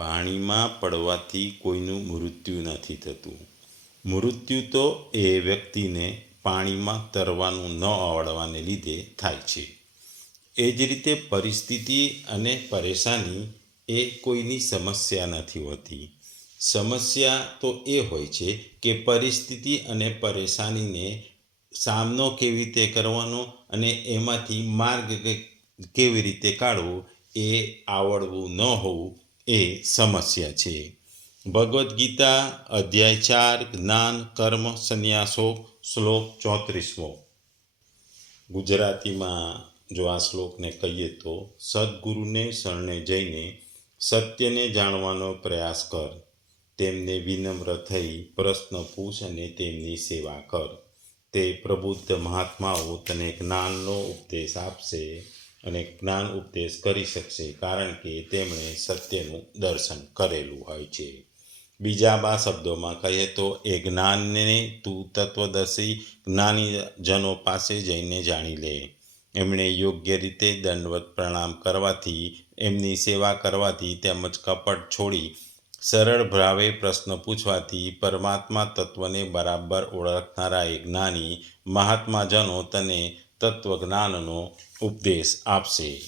પાણીમાં પડવાથી કોઈનું મૃત્યુ નથી થતું. મૃત્યુ તો એ વ્યક્તિને પાણીમાં તરવાનું ન આવડવાને લીધે થાય છે. એ જ રીતે પરિસ્થિતિ અને પરેશાની એ કોઈની સમસ્યા નથી હોતી. સમસ્યા તો એ હોય છે કે પરિસ્થિતિ અને પરેશાનીને સામનો કેવી રીતે કરવાનો અને એમાંથી માર્ગ કેવી રીતે કાઢવો એ આવડવું ન હોવું એ સમસ્યા છે. ભગવદ્ ગીતા અધ્યાય ચાર, જ્ઞાન, કર્મ, સંન્યાસો, શ્લોક ચોત્રીસમો. ગુજરાતીમાં જો આ શ્લોકને કહીએ તો, સદગુરુને શરણે જઈને સત્યને જાણવાનો પ્રયાસ કર. તેમને વિનમ્ર થઈ પ્રશ્ન પૂછ અને તેમની સેવા કર. તે પ્રબુદ્ધ મહાત્માઓ તને જ્ઞાનનો ઉપદેશ આપશે. અને જ્ઞાન ઉપદેશ કરી શકશે કારણ કે તેમણે સત્યનું દર્શન કરેલું હોય છે. બીજા બા શબ્દોમાં કહીએ તો, એ જ્ઞાનને તું તત્વદર્શી જ્ઞાનીજનો પાસે જઈને જાણી લે. એમણે યોગ્ય રીતે દંડવત પ્રણામ કરવાથી, એમની સેવા કરવાથી તેમજ કપટ છોડી સરળ ભાવે પ્રશ્ન પૂછવાથી પરમાત્મા તત્વને બરાબર ઓળખનારા એ જ્ઞાની મહાત્માજનો તને તત્વજ્ઞાનનો ઉપદેશ આપશે.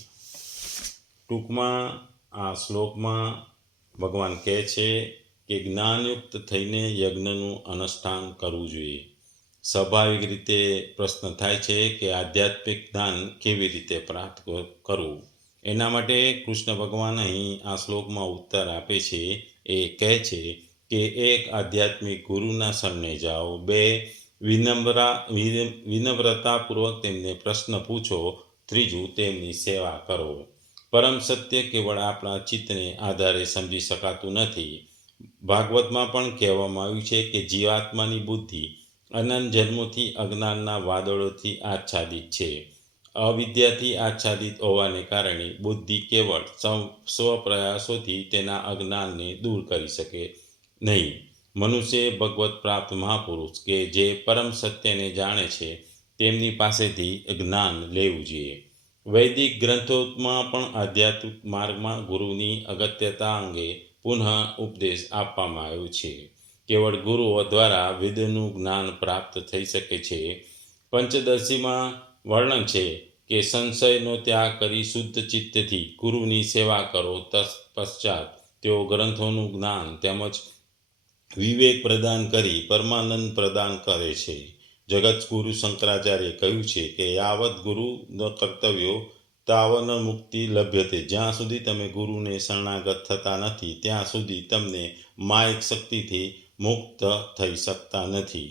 ટૂંકમાં આ શ્લોકમાં ભગવાન કહે છે કે જ્ઞાનયુક્ત થઈને યજ્ઞનું અનુષ્ઠાન કરવું જોઈએ. સ્વાભાવિક રીતે પ્રશ્ન થાય છે કે આધ્યાત્મિક જ્ઞાન કેવી રીતે પ્રાપ્ત કરવું? એના માટે કૃષ્ણ ભગવાન અહીં આ શ્લોકમાં ઉત્તર આપે છે. એ કહે છે કે એક આધ્યાત્મિક ગુરુના શરણે જાઓ. બે વિનમ્રા વિન- વિનમ્રતાપૂર્વક તેમને પ્રશ્ન પૂછો ત્રીજું, તેમની સેવા કરો. પરમ સત્ય કેવળ આપણા ચિત્તને આધારે સમજી શકાતું નથી. ભાગવતમાં પણ કહેવામાં આવ્યું છે કે જીવાત્માની બુદ્ધિ અનંત જન્મોથી અજ્ઞાનના વાદળોથી આચ્છાદિત છે. અવિદ્યાથી આચ્છાદિત હોવાને કારણે બુદ્ધિ કેવળ સ્વ- સ્વપ્રયાસોથી તેના અજ્ઞાનને દૂર કરી શકે નહીં. મનુષ્ય ભગવત પ્રાપ્ત મહાપુરુષ કે જે પરમ સત્યને જાણે છે તેમની પાસેથી જ્ઞાન લેવું જોઈએ. વૈદિક ગ્રંથોમાં પણ આધ્યાત્મિક માર્ગમાં ગુરુની અગત્યતા અંગે પુનઃ ઉપદેશ આપવામાં આવ્યો છે. કેવળ ગુરુઓ દ્વારા વિદનું જ્ઞાન પ્રાપ્ત થઈ શકે છે. પંચદશીમાં વર્ણન છે કે સંશયનો ત્યાગ કરી શુદ્ધ ચિત્તથી ગુરુની સેવા કરો તત્પશ્ચાત પશ્ચાત તેઓ ગ્રંથોનું જ્ઞાન તેમજ વિવેક પ્રદાન કરી પરમાનંદ પ્રદાન કરે છે. જગત ગુરુ શંકરાચાર્ય કહ્યું છે કે યાવત ગુરુનો કર્તવ્યો તાવન મુક્તિ લભ્યતે. જ્યાં સુધી તમે ગુરુને શરણાગત થતા નથી, ત્યાં સુધી તમને માયક શક્તિથી મુક્ત થઈ શકતા નથી.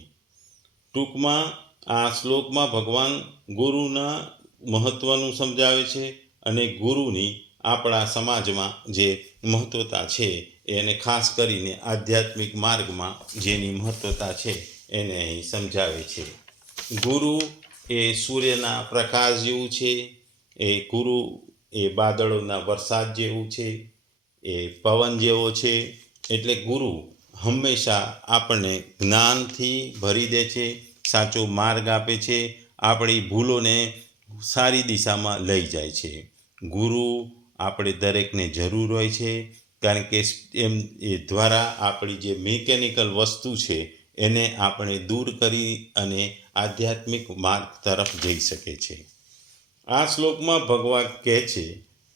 ટૂંકમાં આ શ્લોકમાં ભગવાન ગુરુના મહત્ત્વનું સમજાવે છે અને ગુરુની આપણા સમાજમાં જે મહત્વતા છે એને ખાસ કરીને આધ્યાત્મિક માર્ગમાં જેની મહત્વતા છે એને અહીં સમજાવે છે. ગુરુ એ સૂર્યના પ્રકાશ જેવું છે, એ ગુરુ એ બાદળોના વરસાદ જેવું છે, એ પવન જેવો છે, એટલે ગુરુ હંમેશા આપણને જ્ઞાનથી ભરી દે છે, સાચો માર્ગ આપે છે, આપણી ભૂલોને સારી દિશામાં લઈ જાય છે. ગુરુ આપણે દરેકને જરૂર હોય છે, કારણ કે એમ એ દ્વારા આપણી જે મિકેનિકલ વસ્તુ છે એને આપણે દૂર કરી અને આધ્યાત્મિક માર્ગ તરફ જઈ શકે છે. આ શ્લોકમાં ભગવાન કહે છે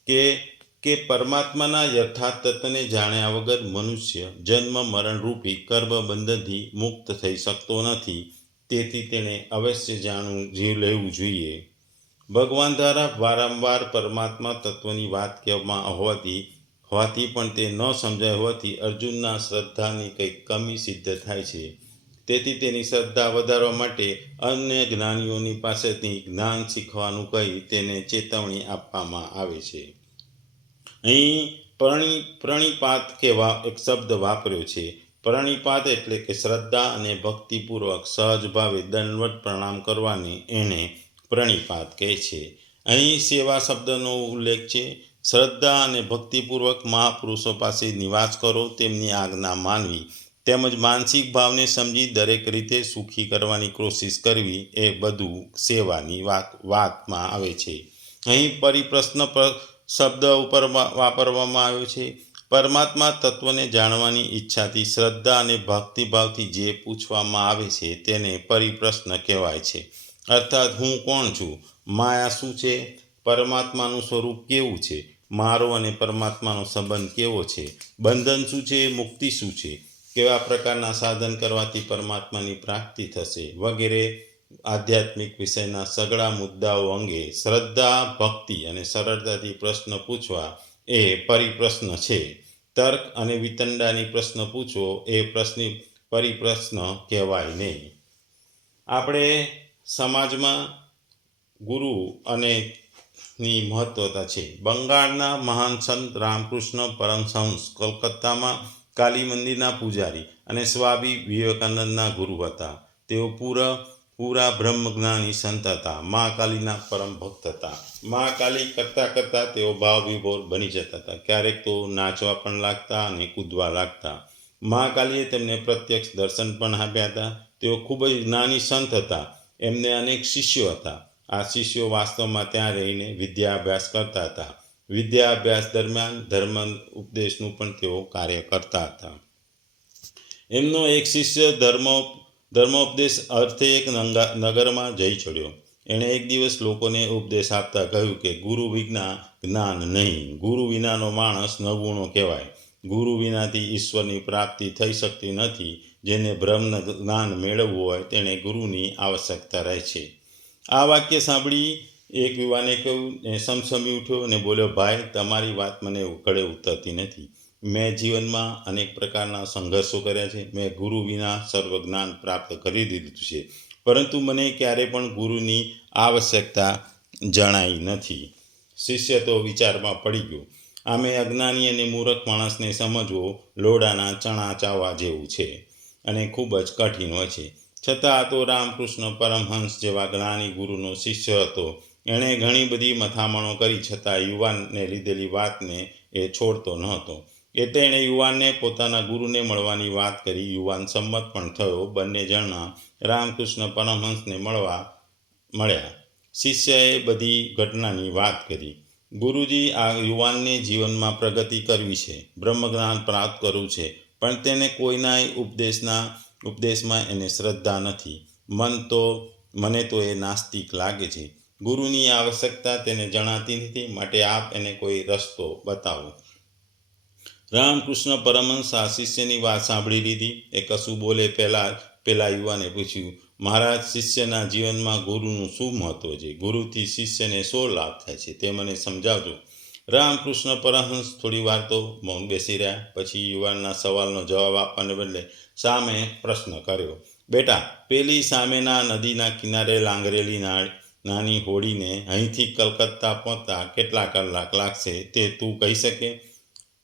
કે કે પરમાત્માના યથાર્થ જાણ્યા વગર મનુષ્ય જન્મ, મરણ રૂપી કર્મબંધનથી મુક્ત થઈ શકતો નથી. તેથી તેણે અવશ્ય જાણવું જીવ લેવું જોઈએ. ભગવાન દ્વારા વારંવાર પરમાત્મા તત્વની વાત કહેવામાં હોવાથી હોવાથી પણ તે ન સમજાય હોવાથી અર્જુનના શ્રદ્ધાની કંઈક કમી સિદ્ધ થાય છે. તેથી તેની શ્રદ્ધા વધારવા માટે અન્ય જ્ઞાનીઓની પાસેથી જ્ઞાન શીખવાનું કહી તેને ચેતવણી આપવામાં આવે છે. અહીં પ્રણી, પ્રણિપાત કેવા એક શબ્દ વાપર્યો છે. પ્રણીપાત એટલે કે શ્રદ્ધા અને ભક્તિપૂર્વક સહજ ભાવે દંડવત પ્રણામ કરવાને એણે પ્રણિપાત કહે છે. અહીં સેવા શબ્દનો ઉલ્લેખ છે. શ્રદ્ધા અને ભક્તિપૂર્વક મહાપુરુષો પાસે નિવાસ કરો, તેમની આજ્ઞા માનવી. તેમજ માનસિક ભાવને સમજી દરેક રીતે સુખી કરવાની કોશિશ કરવી એ બધું સેવાની વાત, વાતમાં આવે છે. અહીં પરિપ્રશ્ન પર, શબ્દ ઉપર વાપરવામાં આવ્યો છે. પરમાત્મા તત્વને જાણવાની ઈચ્છાથી, શ્રદ્ધા અને ભક્તિભાવથી જે પૂછવામાં આવે છે તેને પરિપ્રશ્ન કહેવાય છે. અર્થાત હું કોણ છું? માયા શું છે? પરમાત્માનું સ્વરૂપ કેવું છે? મારો અને પરમાત્માનો સંબંધ કેવો છે? બંધન શું છે? મુક્તિ શું છે? કેવા પ્રકારના સાધન કરવાથી પરમાત્માની પ્રાપ્તિ થશે વગેરે આધ્યાત્મિક વિષયના સગળા મુદ્દાઓ અંગે શ્રદ્ધા, ભક્તિ અને સરળતાથી પ્રશ્ન પૂછવા એ પરિપ્રશ્ન છે. તર્ક અને વિતંડાની પ્રશ્ન પૂછવો એ પ્રશ્ન પરિપ્રશ્ન કહેવાય નહીં. આપણે સમાજમાં ગુરુ અને ની મહત્વતા છે. બંગાળના મહાન સંત રામકૃષ્ણ પરમહંસ કોલકાતામાં કાલી મંદિરના પૂજારી અને સ્વામી વિવેકાનંદના ગુરુ હતા. તેઓ પૂરા પૂરા બ્રહ્મજ્ઞાની સંત હતા. મા કાલીના પરમ ભક્ત હતા. મા કાલી કરતાં કરતાં તેઓ ભાવ વિભોર બની જતા હતા. ક્યારેક તો નાચવા પણ લાગતા અને કૂદવા લાગતા. મા કાલીએ તેમને પ્રત્યક્ષ દર્શન પણ આપ્યા હતા. તેઓ ખૂબ જ જ્ઞાની સંત હતા. એમને અનેક શિષ્યો હતા. આ શિષ્યો વાસ્તવમાં ત્યાં રહીને વિદ્યાભ્યાસ કરતા હતા. વિદ્યાભ્યાસ દરમિયાન ધર્મ ઉપદેશનું પણ તેઓ કાર્ય કરતા હતા. એમનો એક શિષ્ય ધર્મ, ધર્મોપદેશ અર્થે એક નગરમાં જઈ ચડ્યો. એણે એક દિવસ લોકોને ઉપદેશ આપતા કહ્યું કે, ગુરુ વિજ્ઞા જ્ઞાન નહીં. ગુરુ વિનાનો માણસ નગુણો કહેવાય. ગુરુ વિનાથી ઈશ્વરની પ્રાપ્તિ થઈ શકતી નથી. જેને બ્રહ્મ જ્ઞાન મેળવવું હોય તેણે ગુરુની આવશ્યકતા રહે છે. આ વાક્ય સાંભળી એક યુવાને કહ્યું સમસમી ઉઠ્યો અને બોલ્યો, ભાઈ, તમારી વાત મને ઉકળે ઉતરતી નથી. મેં જીવનમાં અનેક પ્રકારના સંઘર્ષો કર્યા છે. મેં ગુરુ વિના સર્વ જ્ઞાન પ્રાપ્ત કરી દીધું છે. પરંતુ મને ક્યારે પણ ગુરુની આવશ્યકતા જણાઈ નથી. શિષ્ય તો વિચારમાં પડી ગયો. આમે અજ્ઞાની અને મૂર્ખ માણસને સમજવો લોડાના ચણા ચાવા જેવું છે અને ખૂબ જ કઠિન હોય છે. છતાં તો રામકૃષ્ણ પરમહંસ જેવા જ્ઞાની ગુરુનો શિષ્ય હતો. એણે ઘણી બધી મથામણો કરી છતાં યુવાનને લીધેલી વાતને એ છોડતો ન હતો. એટલે એણે યુવાનને પોતાના ગુરુને મળવાની વાત કરી. યુવાન સંમત પણ થયો. બંને જણા રામકૃષ્ણ પરમહંસને મળવા મળ્યા. શિષ્યએ બધી ઘટનાની વાત કરી. ગુરુજી, આ યુવાનને જીવનમાં પ્રગતિ કરવી છે. બ્રહ્મજ્ઞાન પ્રાપ્ત કરવું છે. પણ તેને કોઈના ઉપદેશના, ઉપદેશમાં એને શ્રદ્ધા નથી. મન તો, મને તો એ નાસ્તિક લાગે છે. ગુરુની આવશ્યકતા તેને જણાતી નથી. માટે આપ એને કોઈ રસ્તો બતાવો. રામકૃષ્ણ પરમહંસ આ શિષ્યની વાત સાંભળી લીધી. એ કશું બોલે પહેલાં, પેલા યુવાને પૂછ્યું, મહારાજ, શિષ્યના જીવનમાં ગુરુનું શું મહત્વ છે? ગુરુથી શિષ્યને શો લાભ થાય છે? તે મને સમજાવજો. રામકૃષ્ણ પરમહંસ થોડી વાર તો મૌન બેસી રહ્યા. પછી યુવાનના સવાલનો જવાબ આપવાને બદલે સામે પ્રશ્ન કર્યો, બેટા, પેલી સામેના નદીના કિનારે લાંગરેલી નાની હોડીને અહીંથી કલકત્તા પહોંચતા કેટલા કલાક લાગશે તે તું કહી શકે?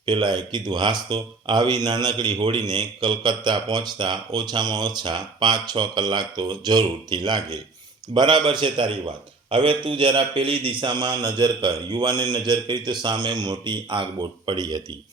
પેલાએ કીધું, હાસ તો, આવી નાનકડી હોડીને કલકત્તા પહોંચતા ઓછામાં ઓછા પાંચ છ કલાક તો જરૂરથી લાગે. બરાબર છે તારી વાત. હવે તું જરા પેલી દિશામાં નજર કર. યુવાને નજર કરી તો સામે મોટી આગબોટ પડી હતી.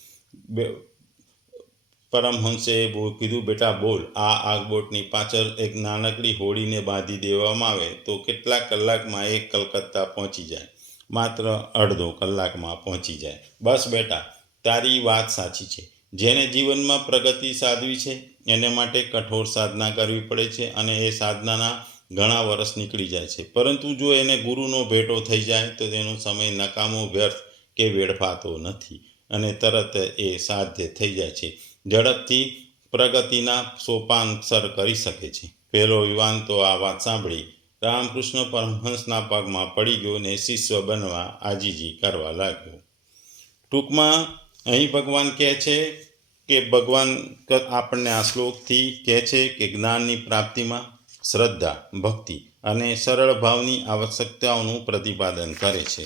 પરમહંસે કીધું, બેટા, બોલ, આ આગબોટની પાછળ એક નાનકડી હોડીને બાંધી દેવામાં આવે તો કેટલા કલાકમાં એ કલકત્તા પહોંચી જાય. માત્ર અડધો કલાકમાં પહોંચી જાય. બસ, બેટા, તારી વાત સાચી છે. જેને જીવનમાં પ્રગતિ સાધવી છે, એને માટે કઠોર સાધના કરવી પડે છે અને એ સાધનાના ઘણા વર્ષ નીકળી જાય છે. પરંતુ જો એને ગુરુનો ભેટો થઈ જાય તો તેનો સમય નકામો, વ્યર્થ કે વેડફાતો નથી અને તરત એ સાધ્ય થઈ જાય છે. ઝડપથી પ્રગતિના સોપાન સર કરી શકે છે. પહેલો યુવાન તો આ વાત સાંભળી, રામકૃષ્ણ પરમહંસના પગમાં પડી ગયો ને શિષ્ય બનવા આજીજી કરવા લાગ્યો. ટૂંકમાં અહીં ભગવાન કહે છે કે ભગવાન આપણને આ શ્લોકથી કહે છે કે જ્ઞાનની પ્રાપ્તિમાં શ્રદ્ધા, ભક્તિ અને સરળ ભાવની આવશ્યકતાઓનું પ્રતિપાદન કરે છે.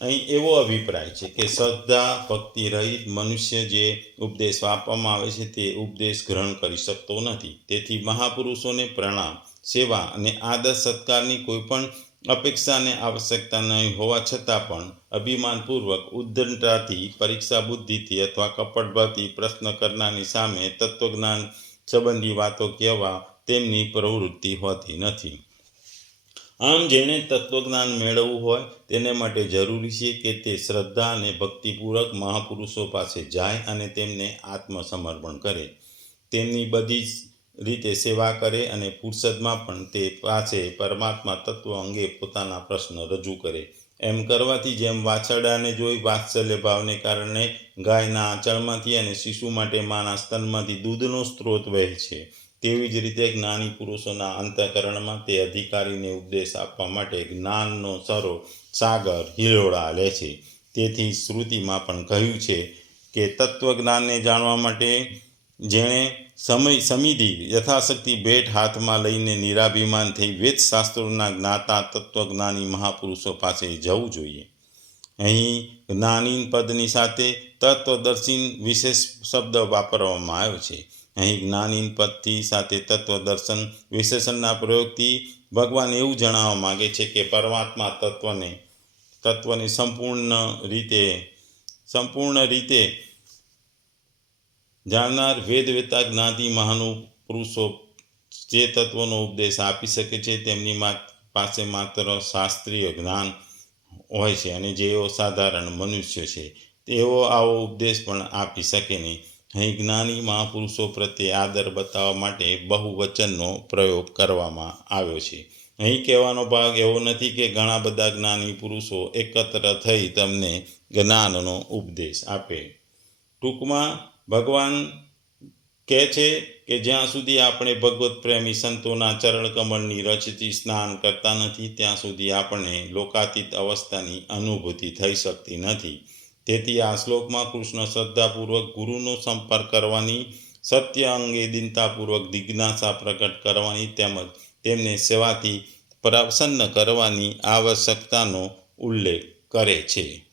અહીં એવો અભિપ્રાય છે કે શ્રદ્ધા, ભક્તિ રહિત મનુષ્ય જે ઉપદેશ આપવામાં આવે છે તે ઉપદેશ ગ્રહણ કરી શકતો નથી. તેથી મહાપુરુષોને પ્રણામ, સેવા અને આદર સત્કારની કોઈ પણ અપેક્ષાને આવશ્યકતા નહીં હોવા છતાં પણ અભિમાનપૂર્વક ઉદ્દંડતાથી, પરીક્ષા બુદ્ધિથી અથવા કપટભાવથી પ્રશ્ન કરનારની સામે તત્વજ્ઞાન સંબંધી વાતો કહેવા તેમની પ્રવૃત્તિ હોતી નથી. આમ જેણે તત્વજ્ઞાન મેળવવું હોય, તેને માટે જરૂરી છે કે તે શ્રદ્ધા અને ભક્તિપૂર્વક મહાપુરુષો પાસે જાય અને તેમને આત્મસમર્પણ કરે. તેમની બધી જ રીતે સેવા કરે અને ફુરસદમાં પણ તે પાસે પરમાત્મા તત્વ અંગે પોતાના પ્રશ્ન રજૂ કરે. એમ કરવાથી જેમ વાછરડાને જોઈ વાત્સલ્ય ભાવને કારણે ગાયના આંચળમાંથી અને શિશુ માટે માના સ્તનમાંથી દૂધનો સ્ત્રોત વહે છે. તેવી જ રીતે જ્ઞાની પુરુષોના અંતઃકરણમાં તે અધિકારીને ઉપદેશ આપવા માટે જ્ઞાનનો સરો સાગર હિલોળા લે છે. તેથી શ્રુતિમાં પણ કહ્યું છે કે તત્વજ્ઞાનને જાણવા માટે જેણે સમય સમિધિ યથાશક્તિ ભેટ હાથમાં લઈને નિરાભિમાન થઈ વેદ શાસ્ત્રોના જ્ઞાતા તત્વજ્ઞાની મહાપુરુષો પાસે જવું જોઈએ. અહીં જ્ઞાનીન પદની સાથે તત્વદર્શીન વિશેષ શબ્દ વાપરવામાં આવ્યો છે. અહીં જ્ઞાનીન પદથી સાથે તત્વ દર્શન, વિશેષણના પ્રયોગથી ભગવાન એવું જણાવવા માગે છે કે પરમાત્મા તત્વને તત્વને સંપૂર્ણ રીતે સંપૂર્ણ રીતે જાણનાર વેદવેતા જ્ઞાતિ મહાનુપુરુષો જે તત્વોનો ઉપદેશ આપી શકે છે, તેમની પાસે માત્ર શાસ્ત્રીય જ્ઞાન હોય છે અને જેઓ સાધારણ મનુષ્ય છે, તેઓ આવો ઉપદેશ પણ આપી શકે નહીં. અહીં જ્ઞાની મહાપુરુષો પ્રત્યે આદર બતાવવા માટે બહુવચનનો પ્રયોગ કરવામાં આવ્યો છે. અહીં કહેવાનો ભાગ એવો નથી કે ઘણા બધા જ્ઞાની પુરુષો એકત્ર થઈ તમને જ્ઞાનનો ઉપદેશ આપે. ટૂંકમાં ભગવાન કહે છે કે જ્યાં સુધી આપણે ભગવત પ્રેમી સંતોના ચરણ કમળની રચથી સ્નાન કરતા નથી, ત્યાં સુધી આપણે લોકાતીત અવસ્થાની અનુભૂતિ થઈ શકતી નથી. તેથી આ શ્લોકમાં કૃષ્ણ શ્રદ્ધાપૂર્વક ગુરુનો સંપર્ક કરવાની, સત્ય અંગે દિનતાપૂર્વક જિજ્ઞાસા પ્રકટ કરવાની તેમજ તેમને સેવાથી પ્રસન્ન કરવાની આવશ્યકતાનો ઉલ્લેખ કરે છે.